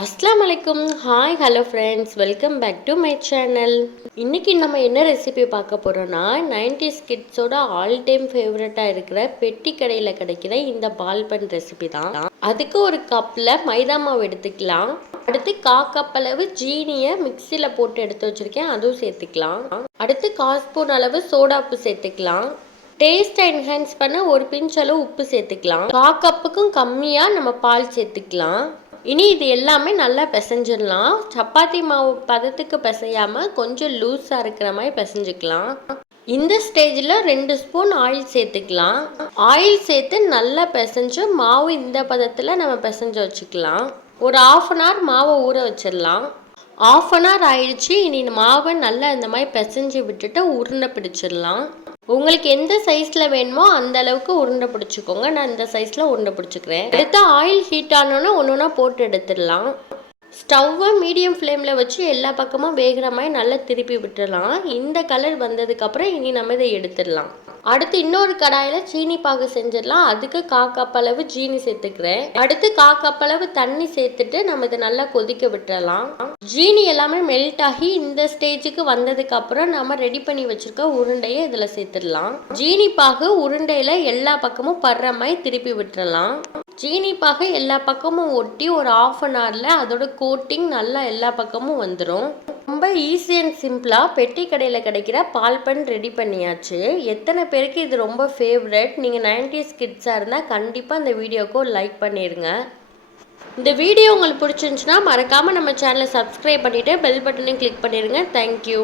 அஸ்ஸலாமு அலைக்கும். Hi hello friends, welcome back to my channel. இன்னைக்கு நம்ம என்ன ரெசிபி பார்க்க போகிறோன்னா 90s கிட்ஸோட ஆல் டைம் ஃபேவரட்டாக இருக்கிற பெட்டி கடையில் கிடைக்கிற இந்த பால்பன் ரெசிபி தான். அதுக்கு ஒரு கப்பில் மைதா மாவு எடுத்துக்கலாம். அடுத்து கப் அளவு ஜீனியை மிக்சியில் போட்டு எடுத்து வச்சுருக்கேன், அதுவும் சேர்த்துக்கலாம். அடுத்து 1/4 ஸ்பூன் அளவு சோடா உப்பு சேர்த்துக்கலாம். டேஸ்ட்டை என்ஹான்ஸ் பண்ண ஒரு பிஞ்ச் அளவு உப்பு சேர்த்துக்கலாம். கப்புக்கும் கம்மியாக நம்ம பால் சேர்த்துக்கலாம். இனி இது எல்லாமே நல்லா பிசைஞ்சிடலாம். சப்பாத்தி மாவு பதத்துக்கு பிசையாமல் கொஞ்சம் லூஸாக இருக்கிற மாதிரி பிசைஞ்சிக்கலாம். இந்த ஸ்டேஜில் 2 ஸ்பூன் ஆயில் சேர்த்துக்கலாம். ஆயில் சேர்த்து நல்லா பிசைஞ்சு மாவு இந்த பதத்தில் நம்ம பிசைஞ்சு வச்சுக்கலாம். ஒரு 1/2 hour மாவை ஊற வச்சிடலாம். 1/2 hour ஆயிடுச்சு. இனி மாவை நல்லா இந்த மாதிரி பிசைஞ்சு விட்டுட்டு உருண்டை பிடிச்சிடலாம். உங்களுக்கு எந்த சைஸில் வேணுமோ அந்த அளவுக்கு உருண்டை பிடிச்சிக்கோங்க. நான் இந்த சைஸில் உருண்டை பிடிச்சிக்கிறேன். அடுத்து ஆயில் ஹீட் ஆனோன்னா ஒன்று ஒன்றா போட்டு எடுத்துடலாம். ஸ்டவ்வை மீடியம் ஃப்ளேமில் வச்சு எல்லா பக்கமும் வேகிற மாதிரி நல்லா திருப்பி விட்டுடலாம். இந்த கலர் வந்ததுக்கப்புறம் இனி நம்ம இதை எடுத்துடலாம். அடுத்து இன்னொரு கடாயில் சீனி பாகு செஞ்சிடலாம். அதுக்கு 1/4 கப் அளவு ஜீனி சேர்த்துக்கிறேன். அடுத்து 1/4 கப் அளவு தண்ணி சேர்த்துட்டு நம்ம இதை நல்லா கொதிக்க விட்டுறலாம். ஜீனி எல்லாமே மெல்ட் ஆகி இந்த ஸ்டேஜுக்கு வந்ததுக்கு அப்புறம் நம்ம ரெடி பண்ணி வச்சிருக்க உருண்டையை இதில் சேர்த்துடலாம். ஜீனி பாகு உருண்டையில் எல்லா பக்கமும் படுற மாதிரி திருப்பி விட்டுறலாம். ஜீனி பாகு எல்லா பக்கமும் ஒட்டி ஒரு 1/2 hourல அதோட கோட்டிங் நல்லா எல்லா பக்கமும் வந்துடும். ரொம்ப ஈஸி அண்ட் சிம்பிளாக பெட்டி கடையில் கிடைக்கிற பால்பன் ரெடி பண்ணியாச்சு. எத்தனை பேருக்கு இது ரொம்ப ஃபேவரட்? நீங்கள் 90s கிட்ஸாக இருந்தால் கண்டிப்பாக இந்த வீடியோவுக்கு ஒரு லைக் பண்ணிடுங்க. இந்த வீடியோ உங்களுக்கு பிடிச்சிருந்துச்சுன்னா மறக்காமல் நம்ம சேனலை சப்ஸ்கிரைப் பண்ணிவிட்டு பெல் பட்டனையும் கிளிக் பண்ணிடுங்க. தேங்க்யூ.